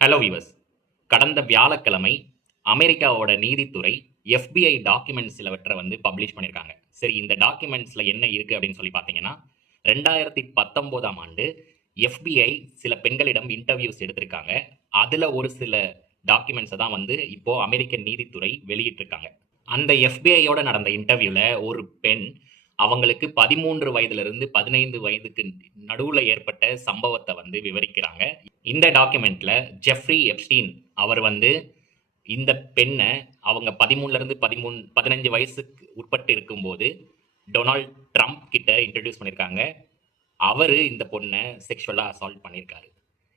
Hello viewers. கடந்த வியாழக்கிழமை அமெரிக்காவோட நீதித்துறை FBI டாக்குமெண்ட்ஸ் சிலவற்றை வந்து பப்ளிஷ் பண்ணியிருக்காங்க. சரி, இந்த டாக்குமெண்ட்ஸில் என்ன இருக்குது அப்படின்னு சொல்லி பார்த்தீங்கன்னா, 2019ஆம் ஆண்டு FBI சில பெண்களிடம் இன்டர்வியூஸ் எடுத்திருக்காங்க. அதில் ஒரு சில டாக்குமெண்ட்ஸை தான் வந்து இப்போது அமெரிக்க நீதித்துறை வெளியிட்டிருக்காங்க. அந்த FBIயோட நடந்த இன்டர்வியூவில் ஒரு பெண் அவங்களுக்கு 13 வயதிலிருந்து 15 வயதுக்கு நடுவில் ஏற்பட்ட சம்பவத்தை வந்து விவரிக்கிறாங்க. இந்த டாக்குமெண்ட்ல ஜெஃப்ரி எப்ஸ்டீன் அவர் வந்து இந்த பெண்ணை அவங்க 13லேருந்து 15 வயசுக்கு உட்பட்டு இருக்கும்போது டொனால்ட் ட்ரம்ப் கிட்ட இன்ட்ரடியூஸ் பண்ணியிருக்காங்க. அவர் இந்த பொண்ணை செக்ஷுவலாக அசால்ட் பண்ணியிருக்காரு.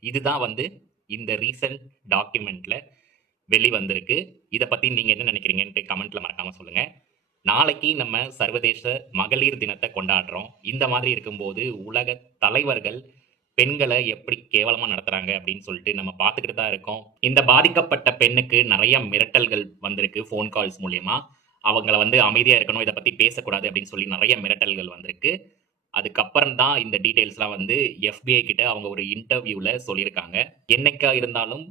இதுதான் வந்து இந்த ரீசன்ட் டாக்குமெண்ட்ல வெளிவந்திருக்கு. இதை பற்றி நீங்கள் என்ன நினைக்கிறீங்கன்ட்டு கமெண்ட்டில் மறக்காமல் சொல்லுங்கள். நாளைக்கு நம்ம சர்வதேச மகளிர் தினத்தை கொண்டாடுறோம். இந்த மாதிரி இருக்கும்போது உலக தலைவர்கள் பெண்களை எப்படி கேவலமாக நடத்துகிறாங்க அப்படின்னு சொல்லிட்டு நம்ம பார்த்துக்கிட்டு தான் இருக்கோம். இந்த பாதிக்கப்பட்ட பெண்ணுக்கு நிறைய மிரட்டல்கள் வந்திருக்கு ஃபோன் கால்ஸ் மூலயமா. அவங்கள வந்து அமைதியாக இருக்கணும், இதை பற்றி பேசக்கூடாது அப்படின்னு சொல்லி நிறைய மிரட்டல்கள் வந்திருக்கு. அதுக்கப்புறம் தான் இந்த டீட்டெயில்ஸ்லாம் வந்து FBI கிட்ட அவங்க ஒரு இன்டர்வியூவில் சொல்லியிருக்காங்க. என்னைக்கா இருந்தாலும்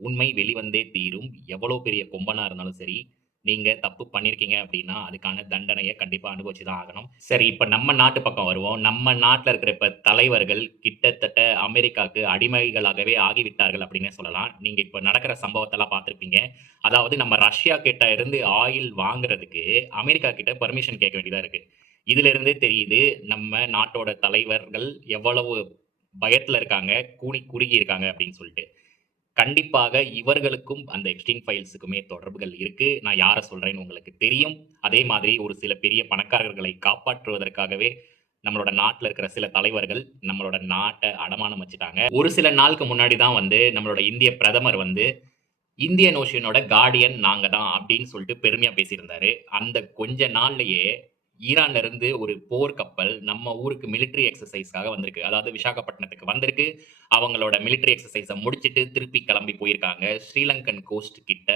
உண்மை வெளிவந்தே தீரும். எவ்வளோ பெரிய கொம்பனா இருந்தாலும் சரி, நீங்க தப்பு பண்ணியிருக்கீங்க அப்படின்னா அதுக்கான தண்டனையை கண்டிப்பா அனுபவிச்சு தான் ஆகணும். சரி, இப்ப நம்ம நாட்டு பக்கம் வருவோம். நம்ம நாட்டில் இருக்கிற இப்ப தலைவர்கள் கிட்டத்தட்ட அமெரிக்காவுக்கு அடிமைகளாகவே ஆகிவிட்டார்கள் அப்படின்னே சொல்லலாம். நீங்க இப்ப நடக்கிற சம்பவத்தெல்லாம் பார்த்துருப்பீங்க. அதாவது நம்ம ரஷ்யா கிட்ட இருந்து ஆயில் வாங்குறதுக்கு அமெரிக்கா கிட்ட பர்மிஷன் கேட்க வேண்டியதா இருக்கு. இதுல இருந்தே தெரியுது நம்ம நாட்டோட தலைவர்கள் எவ்வளவு பயத்துல இருக்காங்க, கூனி குறுகி இருக்காங்க அப்படின்னு சொல்லிட்டு. கண்டிப்பாக இவர்களுக்கும் அந்த எப்ஸ்டீன் ஃபைல்ஸுக்குமே தொடர்புகள் இருக்கு. நான் யாரை சொல்றேன்னு உங்களுக்கு தெரியும். அதே மாதிரி ஒரு சில பெரிய பணக்காரர்களை காப்பாற்றுவதற்காகவே நம்மளோட நாட்டில் இருக்கிற சில தலைவர்கள் நம்மளோட நாட்டை அடமானம் வச்சுட்டாங்க. ஒரு சில நாளுக்கு முன்னாடி தான் வந்து நம்மளோட இந்திய பிரதமர் வந்து இந்தியன் ஓஷனோட கார்டியன் நாங்க தான் அப்படின்னு சொல்லிட்டு பெருமையா பேசியிருந்தாரு. அந்த கொஞ்ச நாள்லயே ஈரான்ல இருந்து ஒரு போர் கப்பல் நம்ம ஊருக்கு மிலிட்டரி எக்ஸசைஸ்க்காக வந்திருக்கு. அதாவது விசாகப்பட்டினத்துக்கு வந்திருக்கு. அவங்களோட மிலிட்டரி எக்ஸசைஸை முடிச்சிட்டு திருப்பி கிளம்பி போயிருக்காங்க. ஸ்ரீலங்கன் கோஸ்ட் கிட்ட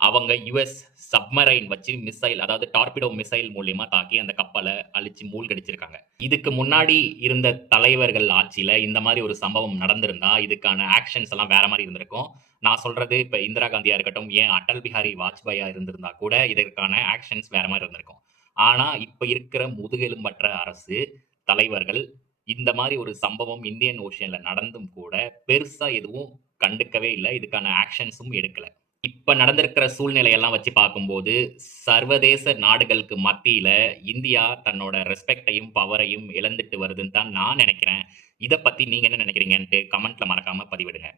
அவங்க US சப்மரைன் வச்சு மிசைல், அதாவது டார்பிடோ மிசைல் மூலியமா தாக்கி அந்த கப்பலை அழிச்சு மூழ்கடிச்சிருக்காங்க. இதுக்கு முன்னாடி இருந்த தலைவர்கள் ஆட்சியில இந்த மாதிரி ஒரு சம்பவம் நடந்திருந்தா இதுக்கான ஆக்ஷன்ஸ் எல்லாம் வேற மாதிரி இருந்திருக்கும். நான் சொல்றது இப்ப இந்திரா காந்தியா இருக்கட்டும், ஏன் அடல் பிஹாரி வாஜ்பாயா இருந்திருந்தா கூட இதற்கான ஆக்ஷன்ஸ் வேற மாதிரி இருந்திருக்கும். ஆனா இப்ப இருக்கிற முதுகெலும்பற்ற அரசு தலைவர்கள் இந்த மாதிரி ஒரு சம்பவம் இந்தியன் ஓஷன்ல நடந்தும் கூட பெருசா எதுவும் கண்டுக்கவே இல்லை. இதுக்கான ஆக்ஷன்ஸும் எடுக்கல. இப்ப நடந்திருக்கிற சூழ்நிலையெல்லாம் வச்சு பார்க்கும்போது சர்வதேச நாடுகளுக்கு மத்தியில இந்தியா தன்னோட ரெஸ்பெக்டையும் பவரையும் இழந்துட்டு வருதுன்னு தான் நான் நினைக்கிறேன். இதை பத்தி நீங்க என்ன நினைக்கிறீங்கன்ட்டு கமெண்ட்ல மறக்காம பதிவிடுங்க.